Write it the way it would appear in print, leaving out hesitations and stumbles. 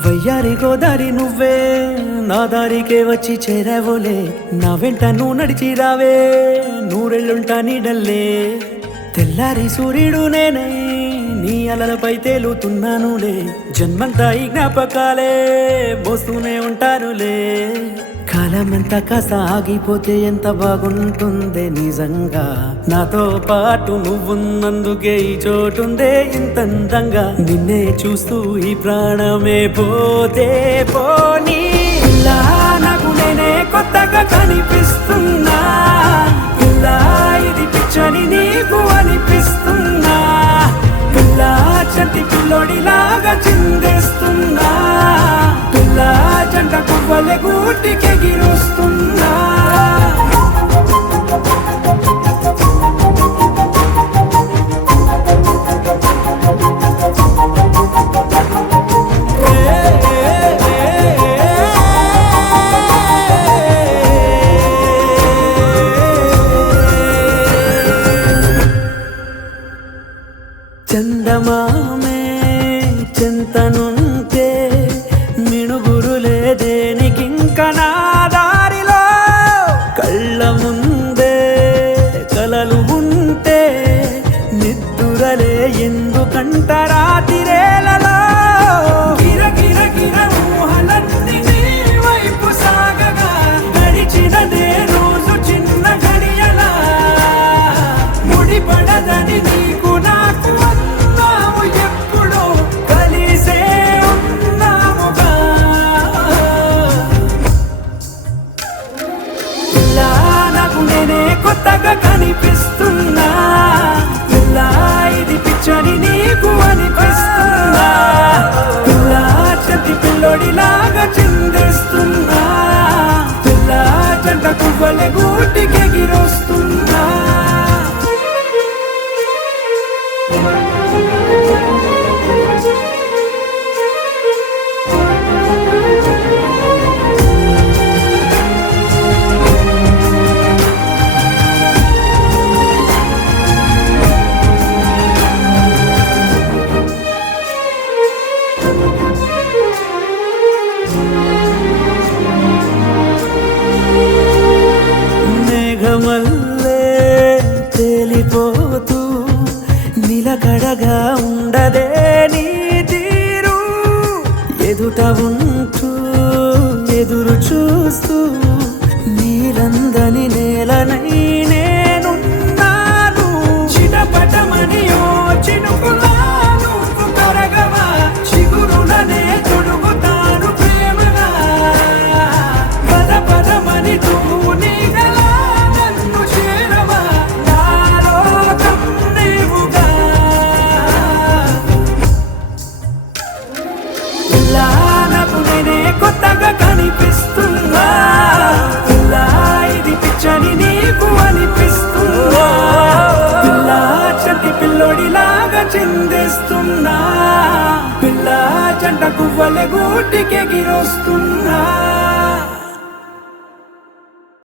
వయ్యారి గోదారి నువ్వే నా దారికే వచ్చి చేరావోలే నా వెంట నువ్వు నడిచి రావే నూరెళ్ళుంటా నీడల్లే తెల్లారి సూర్యుడు నేనై నీ అలలపై తేలుతున్నానులే జన్మంతా ఈ జ్ఞాపకాలే మోస్తూనే ఉంటానులే కాలమంతా కాస్త ఆగిపోతే ఎంత బాగుంటుందే నిజంగా నాతో పాటు నువ్వున్నందుకే ఈ చోటుందే ఇంతందంగా నిన్నే చూస్తూ ఈ ప్రాణమే పోతే పోనీ ఇలా నాకు నేనే కొత్తగా కనిపిస్తున్నా ఇలా ఇది పిచ్చని నీకు అనిపిస్తున్నా ఇలా చంటి పిల్లోడిలాగా చిందేస్తున్నా ఇలా జంట కువ్వలే గూటికెగిరొస్తున్నా చందమామే చింతనుంటే మిణుగురులే దేనికింక నా దారిలో కళ్ళ ముందే కలలు ఉంటే నిద్దురలే ఎందుకంట రాతిరేలలో గిర గిర గిర ఊహలన్నీ నీ వైపు సాగగా గడిచినదే రోజు చిన్న గడియలా ముడిపడదని నీకు నాకు అన్నాము ఎప్పుడో కలిసే ఉన్నాముగా ఇలా నాకు నేనే కొత్తగా కనిపిస్తున్నా ఇలా ఇది పిచ్చని నీకు అనిపిస్తున్నా ఇలా చంటి పిల్లోడిలాగా చిందేస్తున్నా ఇలా జంట కువ్వలే గూటికెగిరొస్తున్నా మేఘమల్లే తేలిపోతూ నిలకడగా ఉండదే నీ తీరు ఎదుట ఉంటూ ఎదురు చూస్తూ నీలందని నేలనై నేనున్నాను చిటపటమని ఓ చినుకులా నువ్వు కరగవా చిగురులనే తొడుగుతాను ప్రేమగా పద పదమని నువ్వు నీగలా నన్ను చేరవా నాలో నీవుగా ఇలా నాకు నేనే కొత్తగా కనిపిస్తున్నా ఇలా ఇది పిచ్చని నీకు అనిపిస్తున్నా ఇలా చంటి పిల్లోడిలాగా చిందేస్తున్నా పిల్ల జంట కువ్వలే గూటికెగిరొస్తున్నా